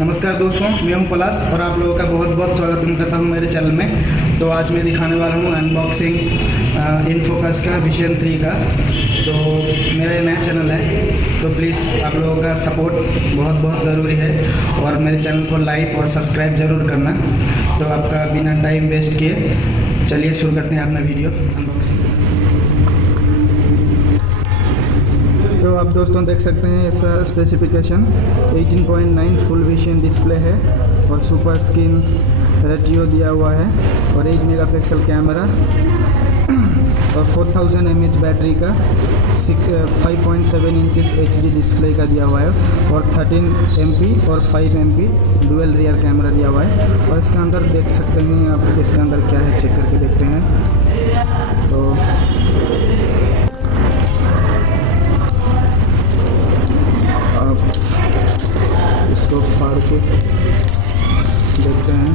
नमस्कार दोस्तों, मैं हूं पलाश और आप लोगों का बहुत बहुत स्वागत करता हूं मेरे चैनल में। तो आज मैं दिखाने वाला हूं अनबॉक्सिंग इनफोकस का विजन 3 का। तो मेरा ये नया चैनल है, तो प्लीज़ आप लोगों का सपोर्ट बहुत बहुत ज़रूरी है और मेरे चैनल को लाइक और सब्सक्राइब ज़रूर करना। तो आपका बिना टाइम वेस्ट किए चलिए शुरू करते हैं अपना वीडियो अनबॉक्सिंग। तो आप दोस्तों देख सकते हैं ऐसा स्पेसिफिकेशन 18.9 फुल विजन डिस्प्ले है और सुपर स्क्रीन रेटियो दिया हुआ है और 8 मेगापिक्सल कैमरा और 4000 mAh बैटरी का 5.7 इंचेस HD डिस्प्ले का दिया हुआ है और 13 MP और 5 MP डुअल रियर कैमरा दिया हुआ है। और इसके अंदर देख सकते हैं आप, इसके अंदर क्या है चेक करके देखते हैं। तो इसको फाड़ के देखते हैं।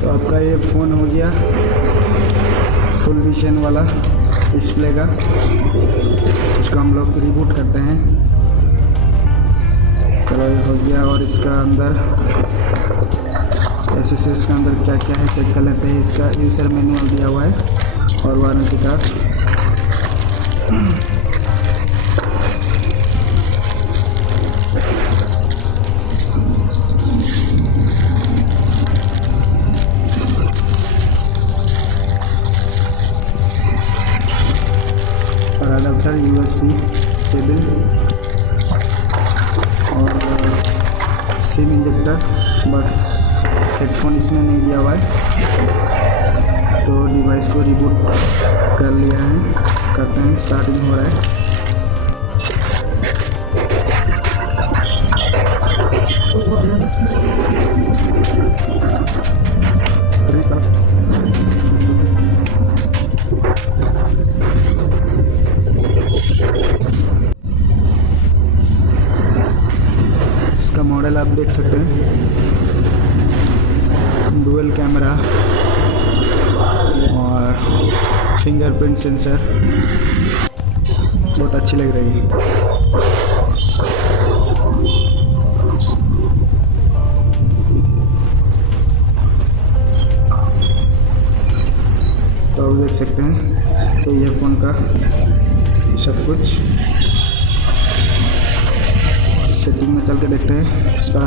तो आपका ये फ़ोन हो गया फुल विजन वाला डिस्प्ले का। इसको हम लोग रिबूट करते हैं। चलो ये हो गया और इसका अंदर एसेसरीज के अंदर क्या क्या है चेक कर लेते हैं। इसका यूज़र मैनुअल दिया हुआ है और वारंटी कार्ड। और अडाप्टर USB केबल और सिम इंजेक्टर। बस हेडफोन इसमें नहीं दिया हुआ है। तो डिवाइस को रिबूट कर लिया है, करते हैं। स्टार्टिंग हो रहा है। इसका मॉडल आप देख सकते हैं, डुअल कैमरा और फिंगरप्रिंट सेंसर, बहुत अच्छी लग रही है। तो आप देख सकते हैं तो ये फ़ोन का सब कुछ सेटिंग में चल के देखते हैं। इसका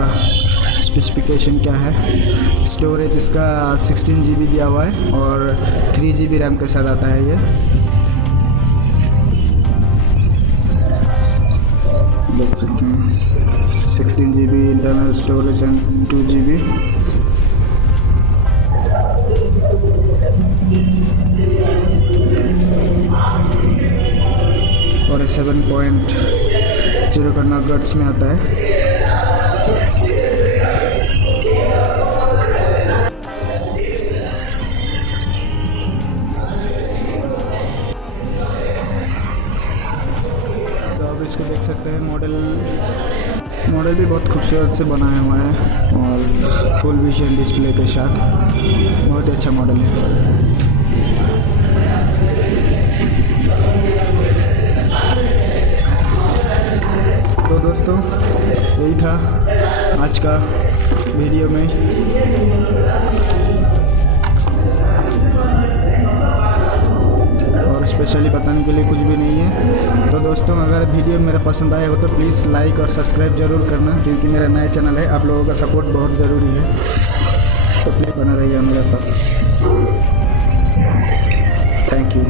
स्पेसिफिकेशन क्या है। स्टोरेज इसका 16 GB दिया हुआ है और 3 GB रैम के साथ आता है ये। देख सकते हैं 16 GB internal storage and 2 GB। और 7.0 का नगट्स में आता है। तो आप इसको देख सकते हैं, मॉडल भी बहुत खूबसूरत से बनाया हुआ है और फुल विजन डिस्प्ले के साथ बहुत ही अच्छा मॉडल है। तो दोस्तों यही था आज का वीडियो में। और स्पेशली बताने के लिए कुछ भी नहीं है। तो दोस्तों अगर वीडियो मेरा पसंद आया हो तो प्लीज़ लाइक और सब्सक्राइब ज़रूर करना, क्योंकि मेरा नया चैनल है। आप लोगों का सपोर्ट बहुत ज़रूरी है, तो प्लीज़ बना रहिए मेरा साथ। Thank you.